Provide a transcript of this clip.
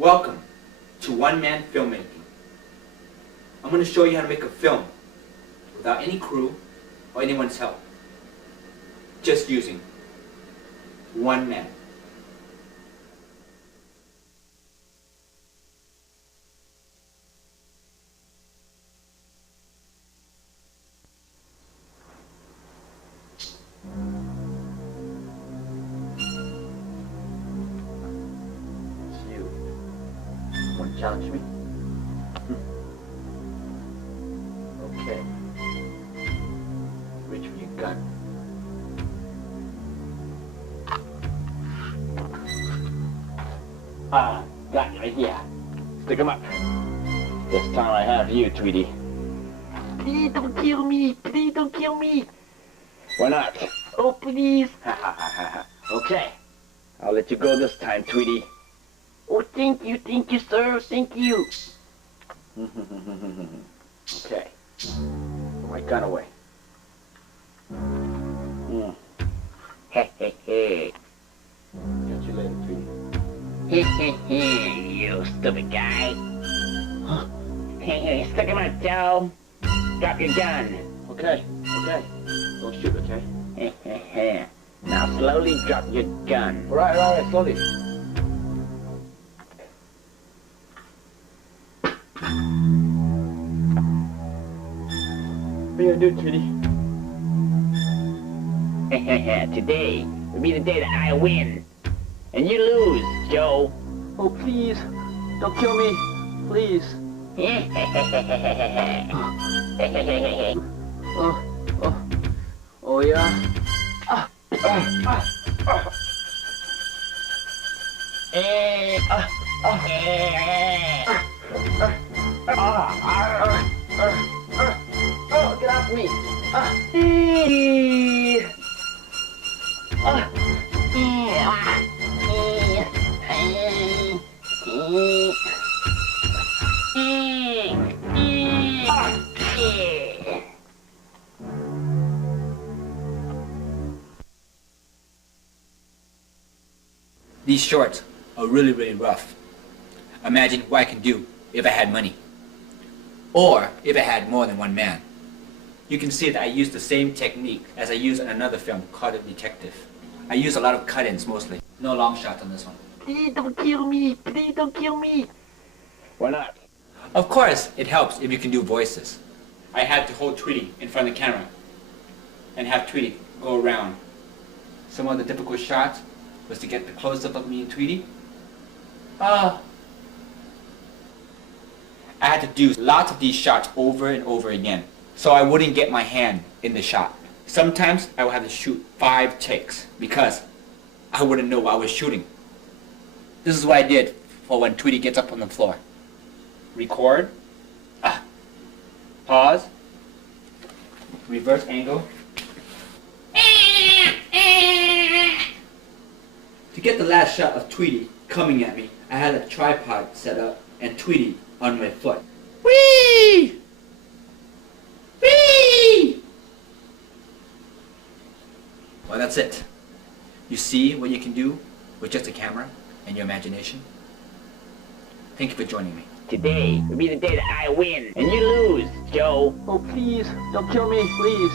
Welcome to Man Filmmaking. I'm going to show you how to make a film without any crew or anyone's help. Just using one man. Want to challenge me? Okay. Reach for your gun. Got you right here. Stick 'em up. This time I have you, Tweety. Please don't kill me. Please don't kill me. Why not? Oh, please. Okay. I'll let you go this time, Tweety. Oh, thank you, sir. Thank you. Okay. Put my gun away. Hey, hey, hey. Catch you later, Tweety. Hey, hey, hey, you stupid guy. Huh? Hey, hey, stick him out, Joe. Drop your gun. Okay. Don't shoot, okay? Hey, hey, hey. Now slowly drop your gun. All right, slowly. What are you gonna do, Tweety? Today will be the day that I win. And you lose, Joe. Oh, please. Don't kill me. Please. Oh, yeah. Oh, get off me. These shorts are really rough. Imagine what I can do if I had money. Or if I had more than one man. You can see that I use the same technique as I use in another film called The Detective. I use a lot of cut-ins mostly. No long shots on this one. Please don't kill me. Please don't kill me. Why not? Of course, it helps if you can do voices. I had to hold Tweety in front of the camera and have Tweety go around. Some of the difficult shots was to get the close-up of me and Tweety. I had to do lots of these shots over and over again, so I wouldn't get my hand in the shot. Sometimes I would have to shoot 5 takes because I wouldn't know what I was shooting. This is what I did for when Tweety gets up on the floor. Record, pause, reverse angle. To get the last shot of Tweety coming at me, I had a tripod set up and Tweety on my foot. Whee! Whee! Well, that's it. You see what you can do with just a camera and your imagination? Thank you for joining me. Today will be the day that I win. And you lose, Joe. Oh, please. Don't kill me, please.